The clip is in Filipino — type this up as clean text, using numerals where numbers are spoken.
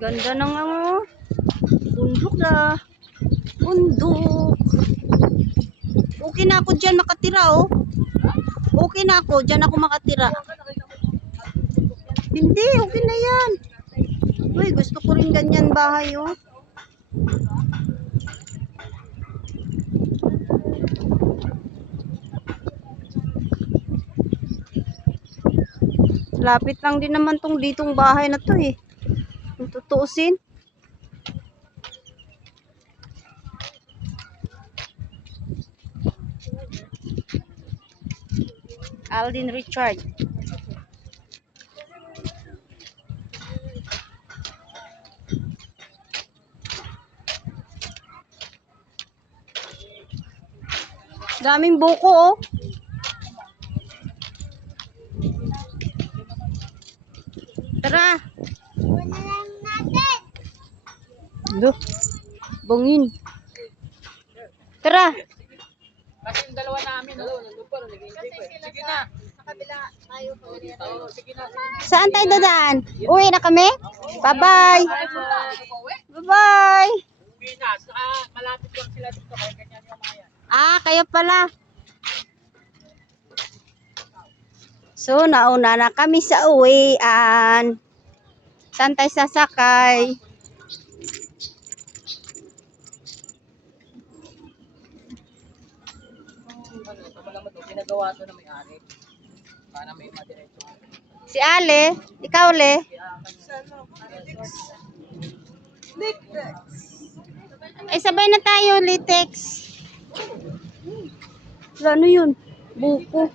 Ganda ng bundok na. Bundok. Okay na ako dyan makatira, oh. Okay na ako. Dyan ako makatira. Hindi, okay na yan. Uy, gusto ko rin ganyan bahay, oh. Lapit lang din naman tong ditong bahay na to, eh. Kung tutuusin. Alden Richard. Daming buko, oh. Tara. Duh. Bungin. Tara. Kasi yung dalawa namin, nandun pa, nag-enjoy pa. Sige na. Sa kabila tayo. Sige na. Saan tayo dadaan? Uwi na kami? Bye-bye. Bye-bye. Uwi na. Saka malapit lang sila dito. Kaya ganyan yung mga yan. Ah, kayo pala. So, nauna na kami sa uwian. Saan tayo sasakay? Ginagawa to na may-ari. Para may madiretso. Si Ale, ikaw le. Ay, sabay na tayo, Litex. Ano yun? Buko.